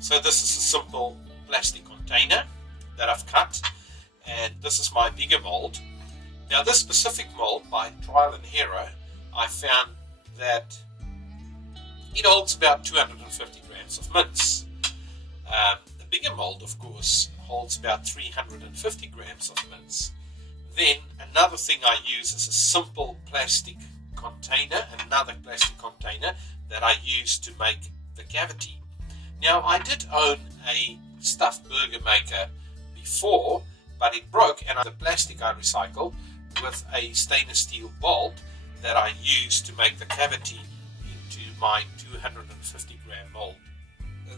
So this is a simple plastic container that I've cut, and this is my bigger mold. Now this specific mold, by trial and error, I found that it holds about 250 grams of mince. The bigger mold, of course, holds about 350 grams of mince. Then another thing I use is a simple plastic container, another plastic container that I use to make the cavity. Now I did own a stuffed burger maker before, but it broke, and the plastic I recycled with a stainless steel bolt that I used to make the cavity into my 250 gram mold.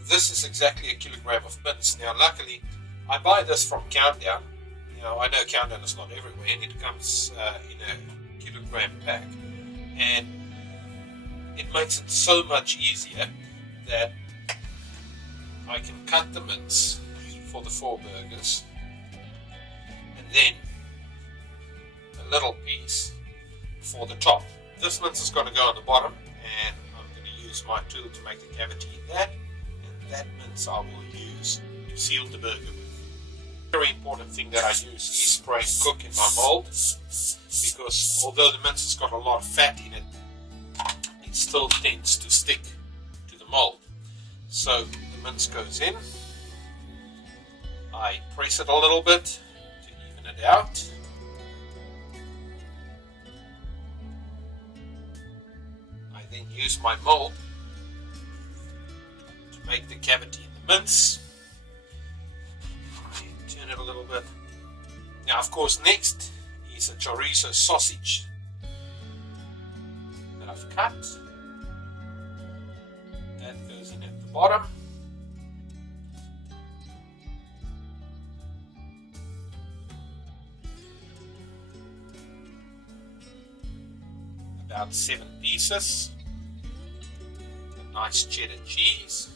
This is exactly a kilogram of mince. Now luckily I buy this from Countdown. I know Countdown is not everywhere, and it comes in a kilogram pack, and it makes it so much easier that I can cut the mince for the 4 burgers, and then a little piece for the top. This mince is going to go on the bottom, and I'm going to use my tool to make the cavity in that, and that mince I will use to seal the burger with. Very important thing that I use is spray and cook in my mold, because although the mince has got a lot of fat in it, it still tends to stick to the mold. So the mince goes in, I press it a little bit to even it out, I then use my mold to make the cavity in the mince. Turn it a little bit. Now of course next is a chorizo sausage that I've cut. That goes in at the bottom. About 7 pieces. A nice cheddar cheese.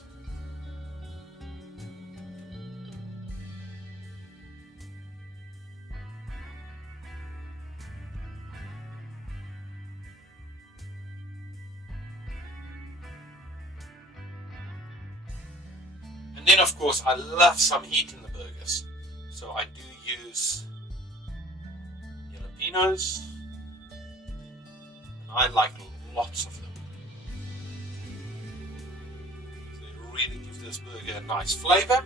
And then of course I love some heat in the burgers, so I do use jalapenos, and I like lots of them. So it really gives this burger a nice flavor.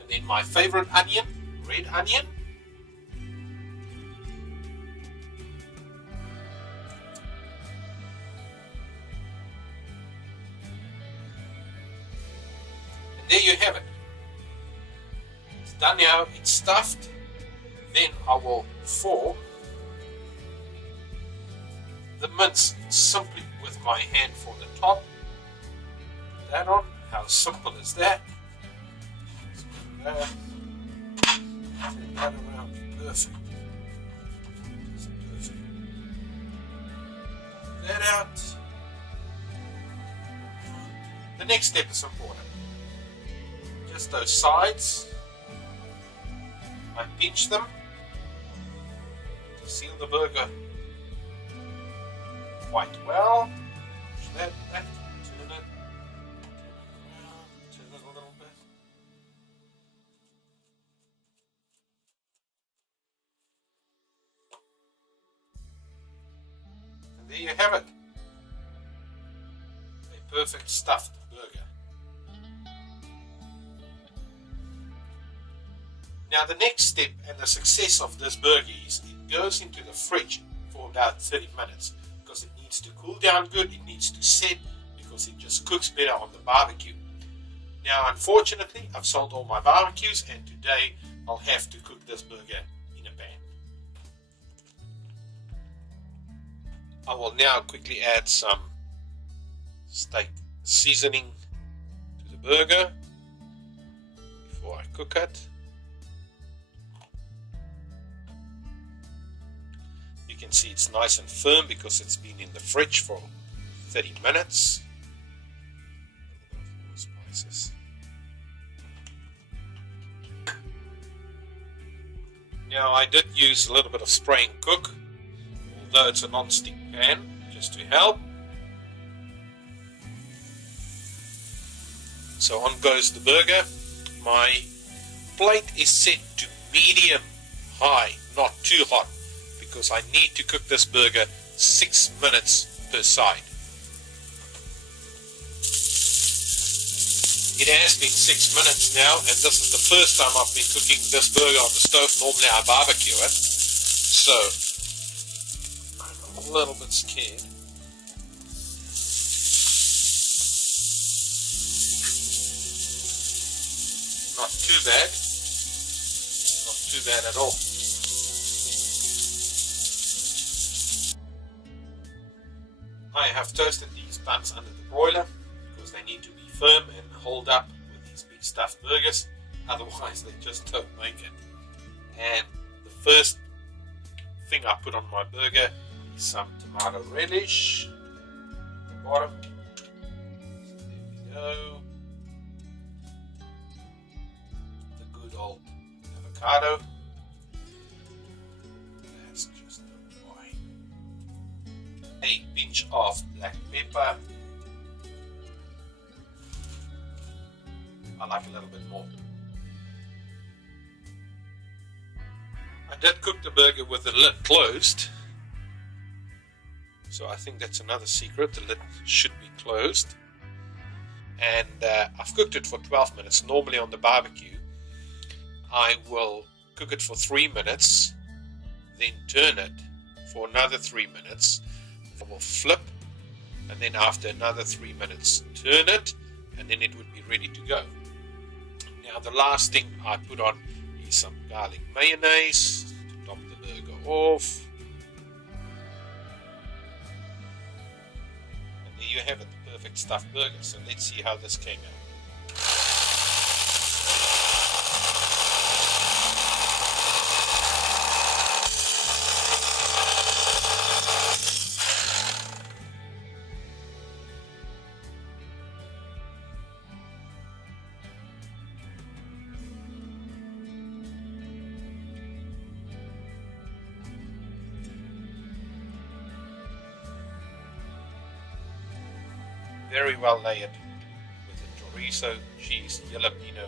And then my favorite onion, red onion. There you have it. It's done now, it's stuffed. Then I will form the mince simply with my hand for the top. Put that on. How simple is that? Turn that around. Perfect. Just perfect. Put that out. The next step is important. Just those sides, I pinch them to seal the burger quite well. Push that back, turn it around, turn it a little bit. And there you have it. A perfect stuffed burger. Now the next step and the success of this burger is it goes into the fridge for about 30 minutes because it needs to cool down good, it needs to set because it just cooks better on the barbecue. Now unfortunately I've sold all my barbecues, and today I'll have to cook this burger in a pan. I will now quickly add some steak seasoning to the burger before I cook it. You can see it's nice and firm because it's been in the fridge for 30 minutes. A little bit of more spices. Now I did use a little bit of spray and cook, although it's a non-stick pan, just to help. So on goes the burger. My plate is set to medium high, not too hot, because I need to cook this burger 6 minutes per side. It has been 6 minutes now, and this is the first time I've been cooking this burger on the stove. Normally I barbecue it, so I'm a little bit scared. Not too bad. Not too bad at all. I have toasted these buns under the broiler because they need to be firm and hold up with these big stuffed burgers. Otherwise they just don't make it. And the first thing I put on my burger is some tomato relish at the bottom. So there we go. Old avocado. That's just the boy. A pinch of black pepper. I like a little bit more. I did cook the burger with the lid closed, so I think that's another secret. The lid should be closed. And I've cooked it for 12 minutes. Normally on the barbecue I will cook it for 3 minutes, then turn it for another 3 minutes. I will flip, and then after another 3 minutes, turn it, and then it would be ready to go. Now the last thing I put on is some garlic mayonnaise to top the burger off. And there you have it, the perfect stuffed burger. So let's see how this came out. Very well layered with the chorizo, cheese, jalapeno,